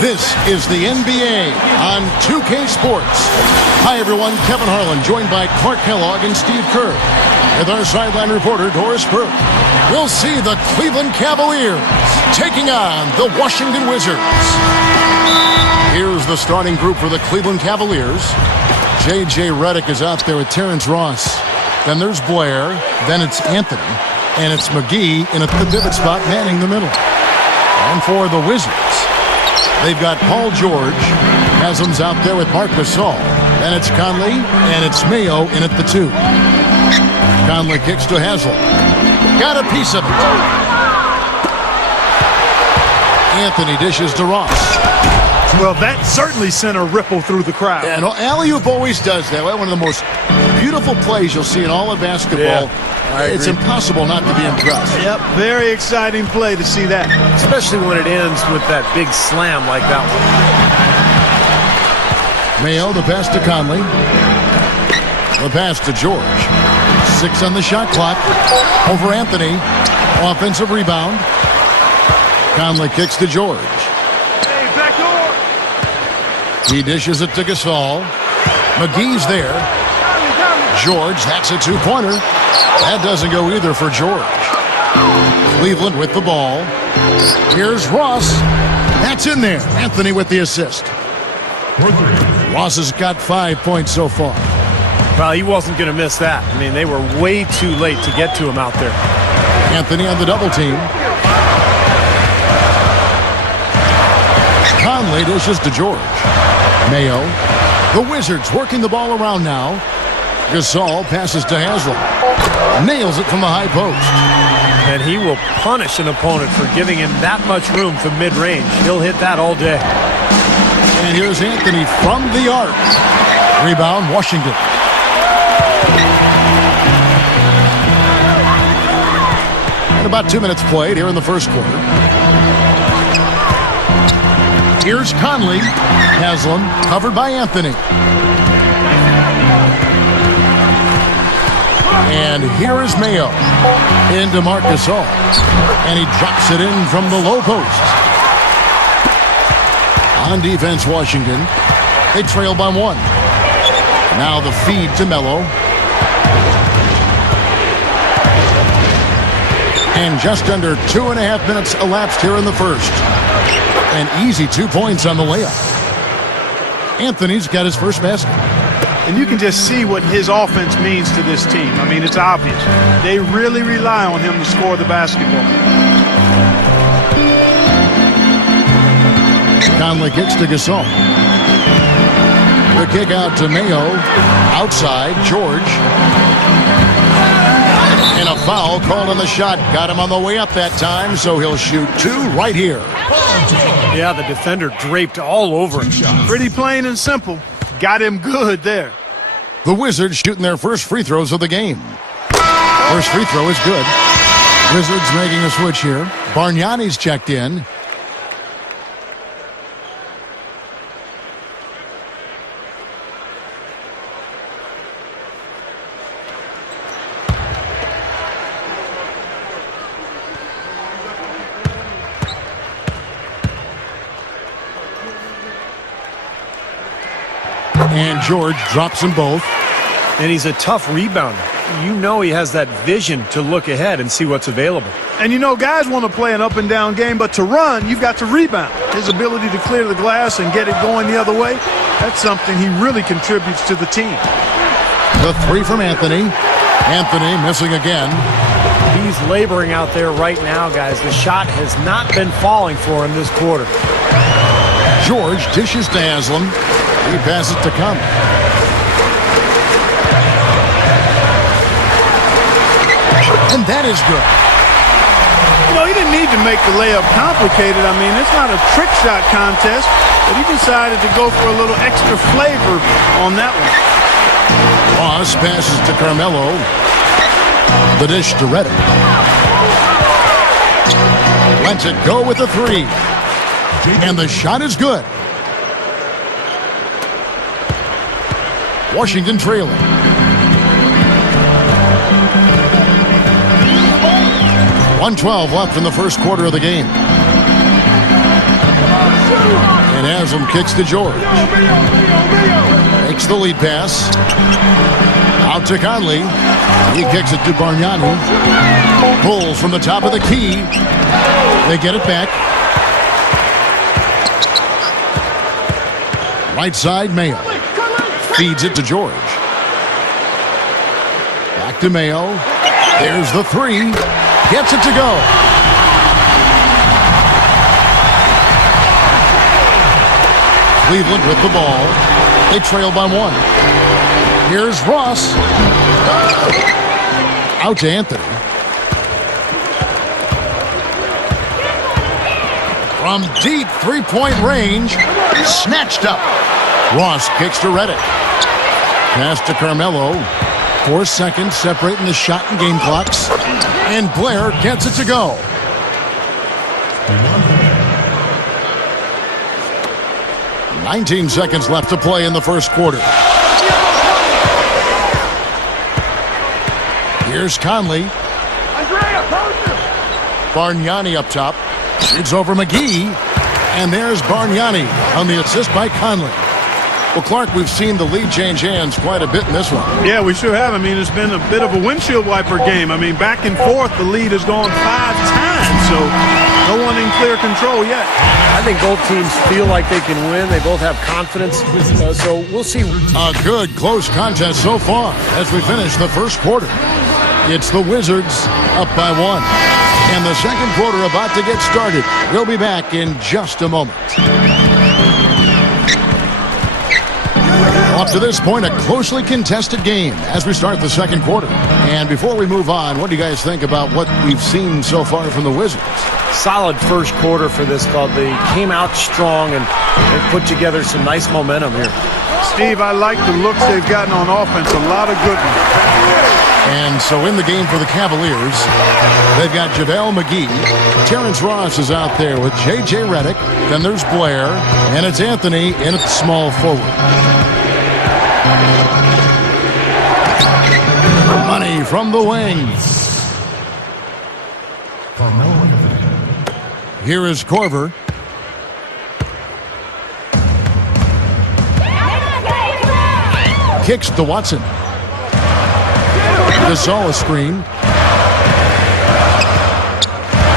This is the NBA on 2K Sports. Hi, everyone. Kevin Harlan, joined by Clark Kellogg and Steve Kerr. With our sideline reporter, Doris Burke. We'll see the Cleveland Cavaliers taking on the Washington Wizards. Here's the starting group for the Cleveland Cavaliers. J.J. Redick is out there with Terrence Ross. Then there's Blair. Then it's Anthony. And it's McGee in at the pivot spot, manning the middle. And for the Wizards, they've got Paul George. Haslam's out there with Marc Gasol. Then it's Conley, and it's Mayo in at the 2. Conley kicks to Haslam. Got a piece of it. Anthony dishes to Ross. Well, that certainly sent a ripple through the crowd. Yeah, alley-oop always does that. One of the most beautiful plays you'll see in all of basketball. Yeah, it's impossible not to be impressed. Yep, very exciting play to see that. Especially when it ends with that big slam like that one. Mayo, the pass to Conley. The pass to George. 6 on the shot clock. Over Anthony. Offensive rebound. Conley kicks to George. Hey, back door. He dishes it to Gasol. McGee's there. George, that's a 2-pointer. That doesn't go either for George. Cleveland with the ball. Here's Ross. That's in there. Anthony with the assist. Ross has got 5 points so far. Well, he wasn't going to miss that. I mean, they were way too late to get to him out there. Anthony on the double team. Conley dishes to George. Mayo. The Wizards working the ball around now. Gasol passes to Haslam. Nails it from the high post. And he will punish an opponent for giving him that much room from mid-range. He'll hit that all day. And here's Anthony from the arc. Rebound, Washington. And about 2 minutes played here in the first quarter. Here's Conley. Haslam covered by Anthony. And here is Mayo into Marc Gasol. And he drops it in from the low post. On defense, Washington. They trail by 1. Now the feed to Melo. And just under 2.5 minutes elapsed here in the first. An easy 2 points on the layup. Anthony's got his first basket. And you can just see what his offense means to this team. I mean, it's obvious. They really rely on him to score the basketball. Conley kicks to Gasol. The kick out to Mayo. Outside, George. And a foul called on the shot. Got him on the way up that time, so he'll shoot 2 right here. Yeah, the defender draped all over him. Pretty plain and simple. Got him good there. The Wizards shooting their first free throws of the game. First free throw is good. Wizards making a switch here. Bargnani's checked in. And George drops them both. And he's a tough rebounder. You know he has that vision to look ahead and see what's available. And you know, guys want to play an up-and-down game, but to run, you've got to rebound. His ability to clear the glass and get it going the other way, that's something he really contributes to the team. The 3 from Anthony. Anthony missing again. He's laboring out there right now, guys. The shot has not been falling for him this quarter. George dishes to Haslam. He passes to Conley. And that is good. You know, he didn't need to make the layup complicated. I mean, it's not a trick shot contest, but he decided to go for a little extra flavor on that one. Ross passes to Carmelo. The dish to Redick. Lets it go with the 3. And the shot is good. Washington trailing. 1:12 left in the first quarter of the game. And Haslam kicks to George. Makes the lead pass. Out to Conley. He kicks it to Bargnani. Pulls from the top of the key. They get it back. Right side, Mayo. Feeds it to George. Back to Mayo. There's the three. Gets it to go. Cleveland with the ball. They trail by one. Here's Ross. Out to Anthony. From deep three-point range. Snatched up. Ross kicks to Redick. Pass to Carmelo. 4 seconds separating the shot and game clocks. And Blair gets it to go. "19 seconds left to play in the first quarter. Here's Conley. Bargnani up top. Shoots over McGee. And there's Bargnani on the assist by Conley. Well, Clark, we've seen the lead change hands quite a bit in this one. Yeah, we sure have. I mean, it's been a bit of a windshield wiper game. I mean, back and forth, the lead has gone 5 times, so no one in clear control yet. I think both teams feel like they can win. They both have confidence, so we'll see. A good, close contest so far as we finish the first quarter. It's the Wizards up by 1. And the second quarter about to get started. We'll be back in just a moment. Up to this point, a closely contested game as we start the second quarter. And before we move on, what do you guys think about what we've seen so far from the Wizards? Solid first quarter for this club. They came out strong and they put together some nice momentum here. Steve, I like the looks they've gotten on offense. A lot of good ones. And so in the game for the Cavaliers, they've got JaVale McGee. Terrence Ross is out there with J.J. Redick. Then there's Blair. And it's Anthony in at the small forward. Money from the wing. Here is Korver. Kicks to Watson. Gasol a screen.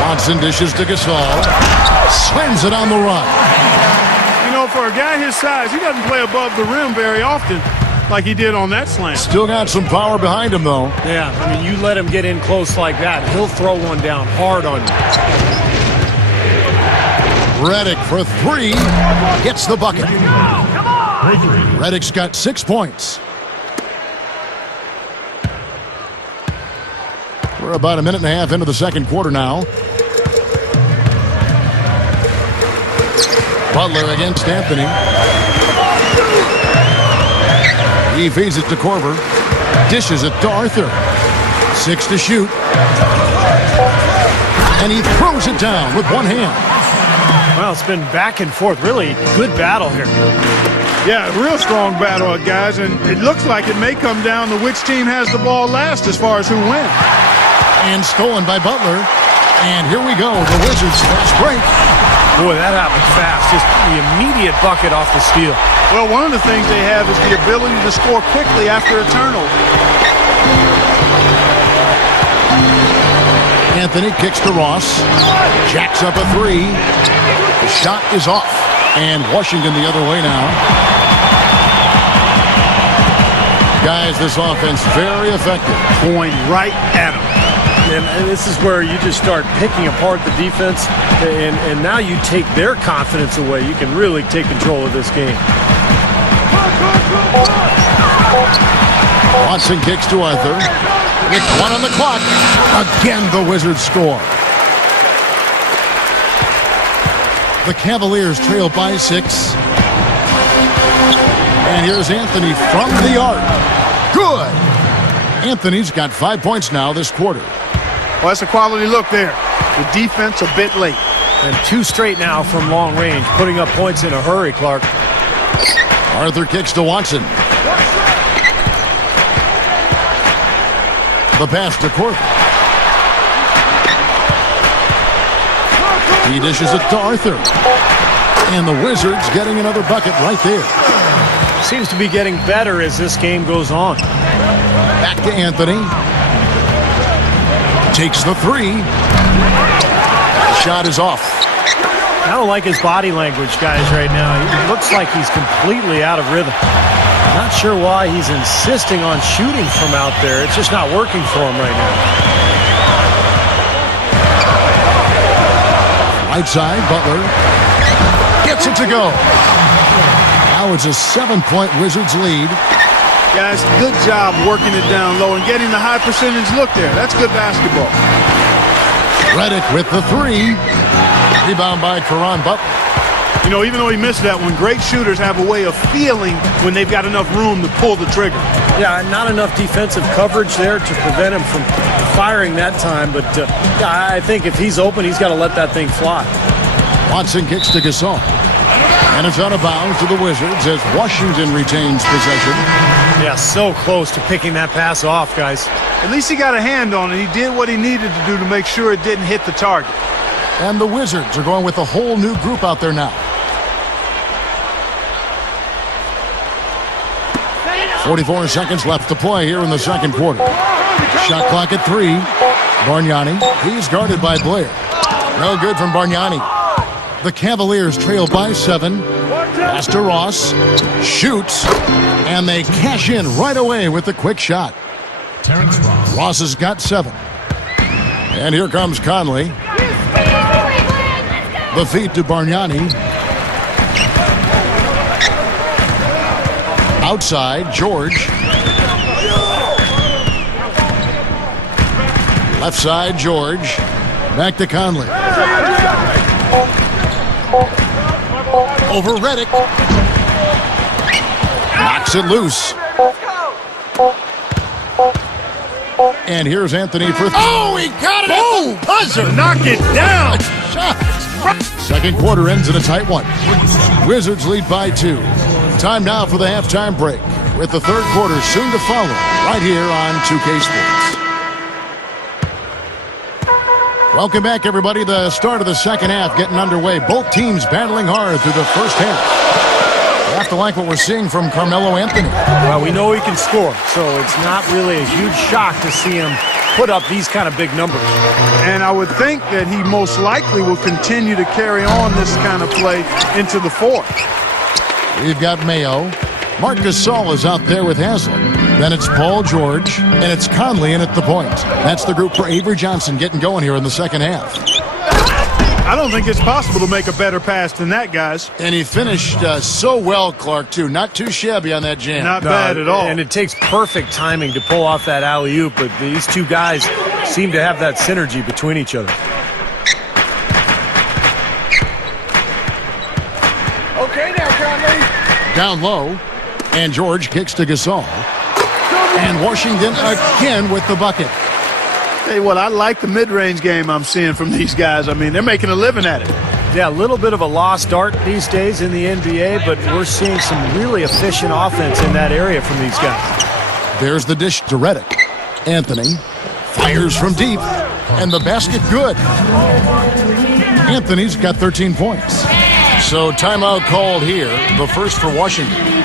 Watson dishes to Gasol. Slams it on the run. You know, for a guy his size, he doesn't play above the rim very often like he did on that slam. Still got some power behind him, though. Yeah, I mean, you let him get in close like that, he'll throw one down hard on you. Redick for 3. Gets the bucket. Redick's got 6 points. We're about a minute and a half into the second quarter now. Butler against Anthony. He feeds it to Korver. Dishes it to Arthur. 6 to shoot. And he throws it down with one hand. Well, it's been back and forth. Really good battle here. Yeah, real strong battle, guys. And it looks like it may come down to which team has the ball last as far as who wins. And stolen by Butler. And here we go. The Wizards fast break. Boy, that happened fast. Just the immediate bucket off the steal. Well, one of the things they have is the ability to score quickly after a turnover. Anthony kicks to Ross. Jacks up a 3. The shot is off. And Washington the other way now. Guys, this offense very effective. Going right at him. And this is where you just start picking apart the defense, and now you take their confidence away. You can really take control of this game. Watson kicks to Arthur. With 1 on the clock. Again, the Wizards score. The Cavaliers trail by 6. And here's Anthony from the arc. Good. Anthony's got 5 points now this quarter. Well, that's a quality look there. The defense a bit late. And 2 straight now from long range, putting up points in a hurry, Clark. Arthur kicks to Watson. The pass to Korver. He dishes it to Arthur. And the Wizards getting another bucket right there. Seems to be getting better as this game goes on. Back to Anthony. Takes the three. The shot is off. I don't like his body language, guys, right now. He looks like he's completely out of rhythm. Not sure why he's insisting on shooting from out there. It's just not working for him right now. Right side, Butler gets it to go. Now it's a 7-point Wizards lead. Guys, good job working it down low and getting the high percentage look there. That's good basketball. Redick with the three. Rebound by Caron Butler. You know, even though he missed that one, great shooters have a way of feeling when they've got enough room to pull the trigger. Yeah, not enough defensive coverage there to prevent him from firing that time. But yeah, I think if he's open, he's got to let that thing fly. Watson kicks to Gasol. And it's out of bounds to the Wizards as Washington retains possession. Yeah, so close to picking that pass off, guys. At least he got a hand on it. He did what he needed to do to make sure it didn't hit the target. And the Wizards are going with a whole new group out there now. 44 seconds left to play here in the second quarter. Shot clock at 3. Bargnani. He's guarded by Blair. No good from Bargnani. The Cavaliers trail by 7. Pass to Ross. Shoots. And they cash in right away with the quick shot. Ross has got 7. And here comes Conley. The feed to Bargnani. Outside, George. Left side, George. Back to Conley. Over Redick. Knocks it loose. And here's Anthony for... Oh, he got it! Boom! Buzzer! Knock it down! Second quarter ends in a tight one. Wizards lead by 2. Time now for the halftime break, with the third quarter soon to follow, right here on 2K Sports. Welcome back, everybody. The start of the second half getting underway. Both teams battling hard through the first half. You have to like what we're seeing from Carmelo Anthony. Well, we know he can score, so it's not really a huge shock to see him put up these kind of big numbers. And I would think that he most likely will continue to carry on this kind of play into the fourth. We've got Mayo. Marc Gasol is out there with Haslam. Then it's Paul George, and it's Conley in at the point. That's the group for Avery Johnson getting going here in the second half. I don't think it's possible to make a better pass than that, guys. And he finished so well, Clark, too. Not too shabby on that jam. Not bad at all. And it takes perfect timing to pull off that alley-oop, but these two guys seem to have that synergy between each other. Okay now, Conley. Down low, and George kicks to Gasol. And Washington again with the bucket. Hey, what I like the mid-range game I'm seeing from these guys. I mean, they're making a living at it. Yeah, a little bit of a lost art these days in the NBA, but we're seeing some really efficient offense in that area from these guys. There's the dish to Redick. Anthony fires from deep, and the basket good. Anthony's got 13 points. So timeout called here, the first for Washington.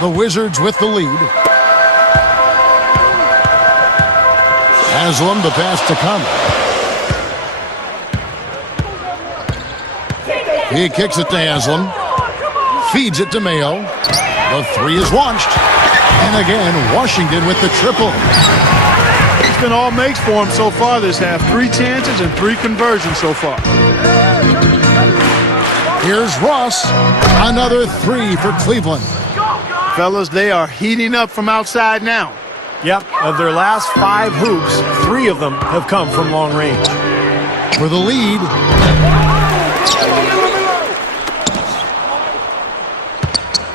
The Wizards with the lead. Haslam the pass to Conley. He kicks it to Haslam. Feeds it to Mayo. The three is launched. And again, Washington with the triple. It's been all makes for him so far this half. 3 chances and 3 conversions so far. Here's Ross. Another 3 for Cleveland. Fellas, they are heating up from outside now. Yep, of their last 5 hoops, 3 of them have come from long range. For the lead.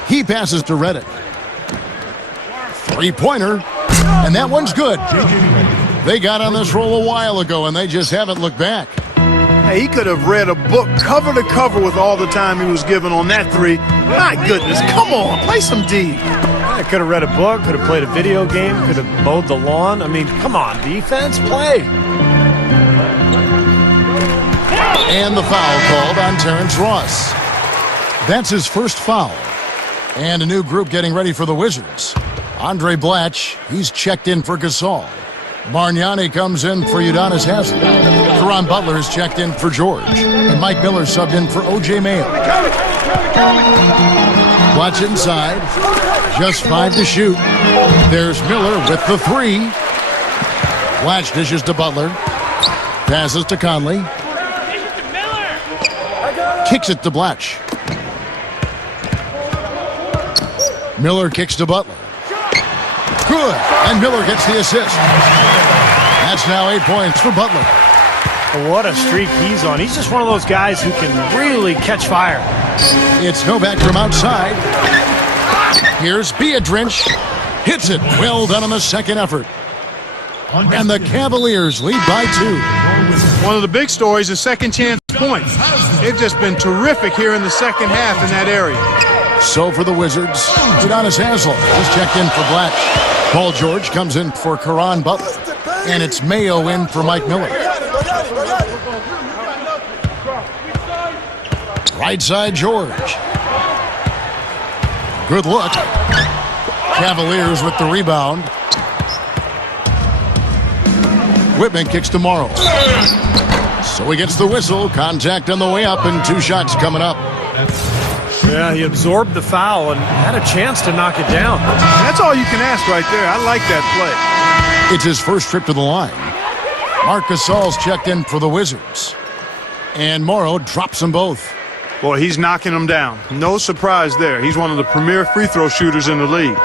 He passes to Redick. 3-pointer. And that one's good. They got on this roll a while ago, and they just haven't looked back. Hey, he could have read a book cover to cover with all the time he was given on that three. My goodness, come on, play some D. I could have read a book, could have played a video game, could have mowed the lawn. I mean, come on, defense, play. And the foul called on Terrence Ross. That's his first foul. And a new group getting ready for the Wizards. Andre Blatch, he's checked in for Gasol. Bargnani comes in for Udonis Haslem. Caron Butler is checked in for George. And Mike Miller subbed in for O.J. Mayo. Watch inside. Just 5 to shoot. There's Miller with the 3. Blatch dishes to Butler. Passes to Conley. Kicks it to Blatch. Miller kicks to Butler. Good. And Miller gets the assist. That's now 8 points for Butler. What a streak he's on. He's just one of those guys who can really catch fire. It's Novak from outside. Here's Biedrins. Hits it. Well done on the second effort. And the Cavaliers lead by 2. One of the big stories is second chance points. They've just been terrific here in the second half in that area. So for the Wizards, Udonis Haslem is checked in for Blatch. Paul George comes in for Caron Butler. And it's Mayo in for Mike Miller. Right side, George. Good look. Cavaliers with the rebound. Whitman kicks to Morrow. So he gets the whistle. Contact on the way up and 2 shots coming up. Yeah, he absorbed the foul and had a chance to knock it down. That's all you can ask right there. I like that play. It's his first trip to the line. Marc Gasol's checked in for the Wizards. And Morrow drops them both. Boy, he's knocking them down. No surprise there. He's one of the premier free throw shooters in the league.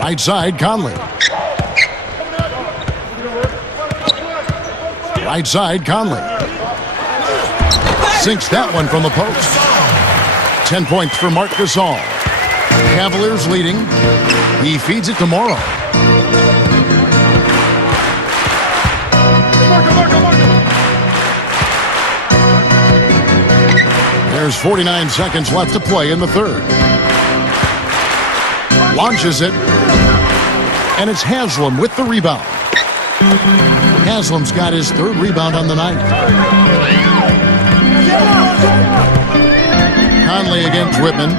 Right side, Conley. Right side, Conley. Sinks that one from the post. 10 points for Marc Gasol. Cavaliers leading. He feeds it to Morrow. There's 49 seconds left to play in the third. Launches it. And it's Haslem with the rebound. Haslem's got his 3rd rebound on the night. Conley against Whitman.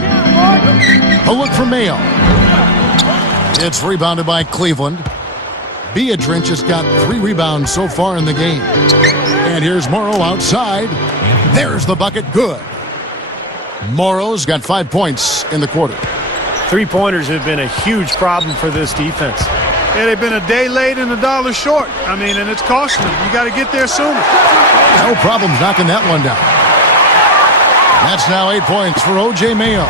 A look for Mayo. It's rebounded by Cleveland. Biedrins has got 3 rebounds so far in the game. And here's Morrow outside. There's the bucket. Good. Morrow's got 5 points in the quarter. 3-pointers have been a huge problem for this defense. Yeah, they've been a day late and $1 short. I mean, and it's costing them. You got to get there sooner. No problems knocking that one down. That's now 8 points for O.J. Mayo.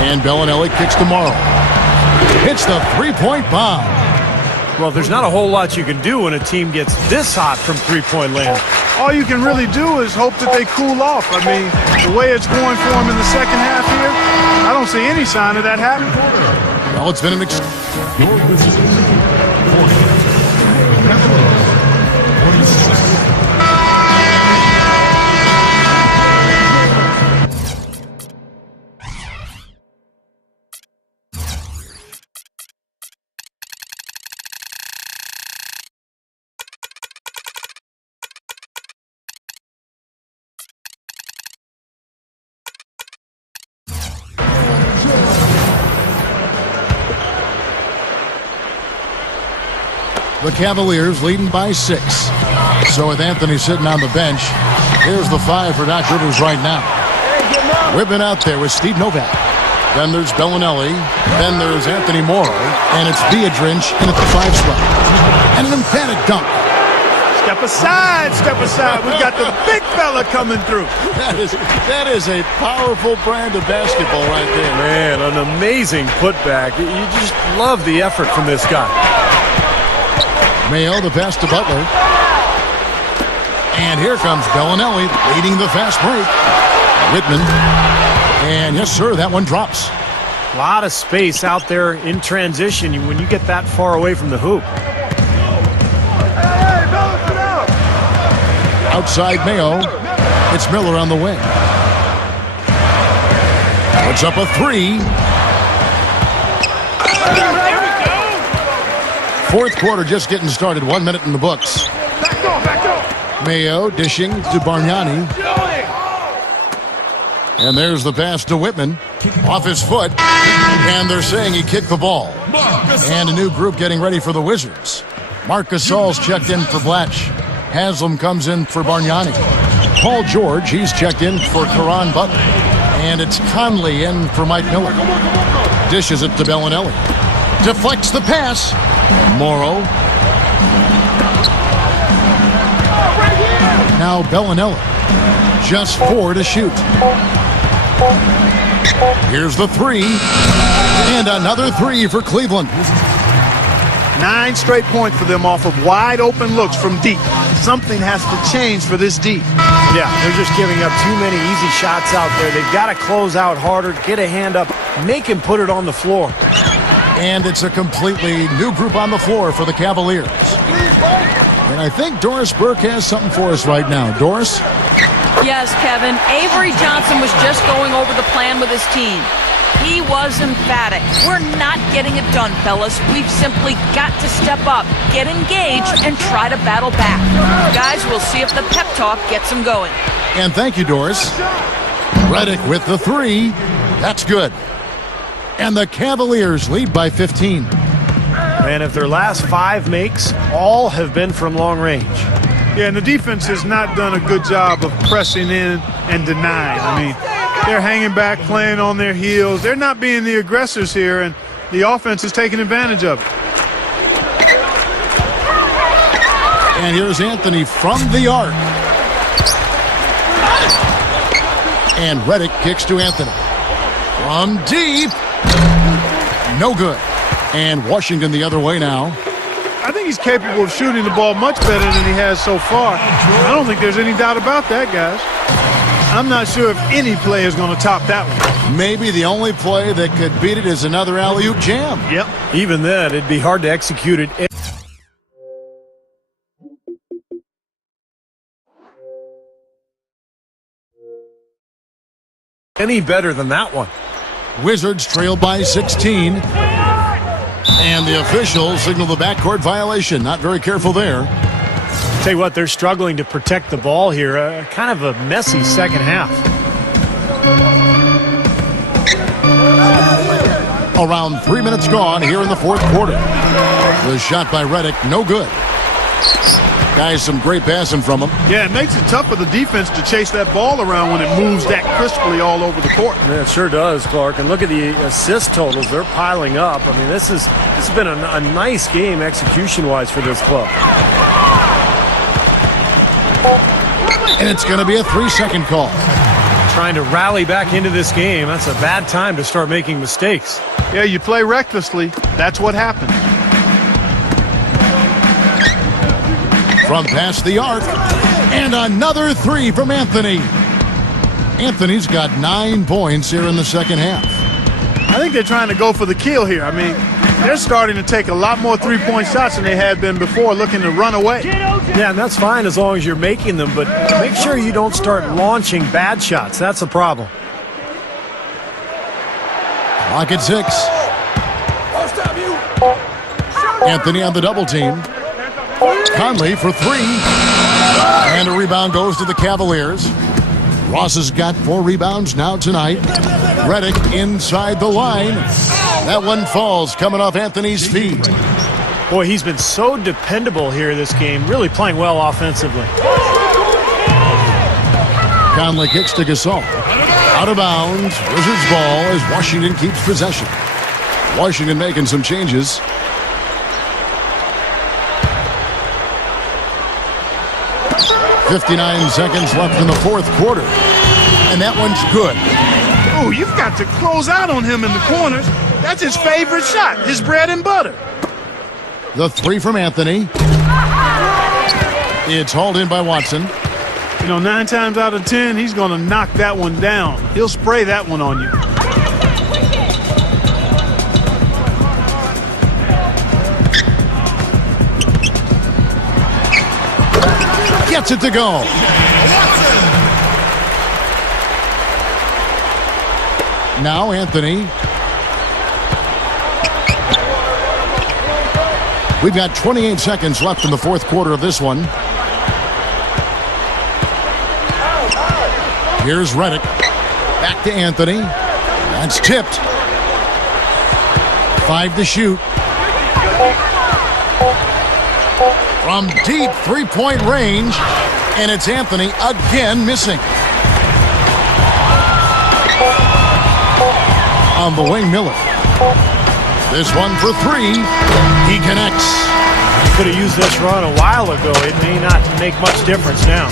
And Bellinelli kicks to Morrow. Hits the 3-point bomb. Well, there's not a whole lot you can do when a team gets this hot from 3-point land. All you can really do is hope that they cool off. I mean, the way it's going for them in the second half here, I don't see any sign of that happening. Well, it's been an The Cavaliers leading by 6. So with Anthony sitting on the bench, here's the 5 for Doc Rivers right now. Whitman out there with Steve Novak. Then there's Bellinelli. Then there's Anthony Morrow. And it's Biedrins in at the 5 spot. And an emphatic dunk. Step aside, step aside. We've got the big fella coming through. That is a powerful brand of basketball right there. Man, an amazing putback. You just love the effort from this guy. Mayo, the pass to Butler. And here comes Bellinelli leading the fast break. Whitman. And yes, sir, that one drops. A lot of space out there in transition when you get that far away from the hoop. Outside Mayo. It's Miller on the wing. Puts up a three. Fourth quarter just getting started. 1 minute in the books. Mayo dishing to Bargnani. And there's the pass to Whitman. Off his foot. And they're saying he kicked the ball. And a new group getting ready for the Wizards. Marc Gasol's checked in for Blatch. Haslam comes in for Bargnani. Paul George, he's checked in for Caron Butler. And it's Conley in for Mike Miller. Dishes it to Bellinelli. Deflects the pass. Morrow. Now Bellinelli. Just 4 to shoot. Here's the three. And another three for Cleveland. 9 straight points for them off of wide open looks from deep. Something has to change for this deep. Yeah, they're just giving up too many easy shots out there. They've got to close out harder, get a hand up, make him put it on the floor. And it's a completely new group on the floor for the Cavaliers. And I think Doris Burke has something for us right now. Doris? Yes, Kevin. Avery Johnson was just going over the plan with his team. He was emphatic. We're not getting it done, fellas. We've simply got to step up, get engaged, and try to battle back. Guys, we'll see if the pep talk gets them going. And thank you, Doris. Redick with the three. That's good. And the Cavaliers lead by 15. And if their last 5 makes, all have been from long range. Yeah, and the defense has not done a good job of pressing in and denying. I mean, they're hanging back, playing on their heels. They're not being the aggressors here, and the offense is taking advantage of it. And here's Anthony from the arc. And Redick kicks to Anthony. From deep. No good. And Washington the other way now. I think he's capable of shooting the ball much better than he has so far. I don't think there's any doubt about that, guys. I'm not sure if any play is going to top that one. Maybe the only play that could beat it is another alley-oop jam. Yep. Even then, it'd be hard to execute it. Any better than that one. Wizards trail by 16. And the officials signal the backcourt violation. Not very careful there. Tell you what, they're struggling to protect the ball here. Kind of a messy second half. Around 3 minutes gone here in the fourth quarter. The shot by Redick, no good. Guys, some great passing from him. Yeah, it makes it tough for the defense to chase that ball around when it moves that crisply all over the court. Yeah, it sure does, Clark. And look at the assist totals. They're piling up. I mean, this has been a nice game execution-wise for this club. And it's going to be a 3-second call. Trying to rally back into this game. That's a bad time to start making mistakes. Yeah, you play recklessly. That's what happens. From past the arc. And another three from Anthony. Anthony's got 9 points here in the second half. I think they're trying to go for the kill here. I mean, they're starting to take a lot more three-point shots than they had been before, looking to run away. Yeah, and that's fine as long as you're making them, but make sure you don't start launching bad shots. That's a problem. Clock at 6. Anthony on the double team. Conley for 3. And a rebound goes to the Cavaliers. Ross has got 4 rebounds now tonight. Redick inside the line. That one falls coming off Anthony's feet. Boy, he's been so dependable here this game, really playing well offensively. Conley kicks to Gasol. Out of bounds. Wizards ball as Washington keeps possession. Washington making some changes. .59 seconds left in the fourth quarter. And that one's good. Oh, you've got to close out on him in the corners. That's his favorite shot, his bread and butter. The 3 from Anthony. It's hauled in by Watson. You know, 9 times out of 10, he's going to knock that one down. He'll spray that one on you. gets it to go. Now Anthony. We've got 28 seconds left in the fourth quarter of this one. Here's Redick. Back to Anthony. That's tipped. 5 to shoot. From deep three-point range. And it's Anthony again missing. On the wing, Miller. This one for 3. He connects. He could have used this run a while ago. It may not make much difference now.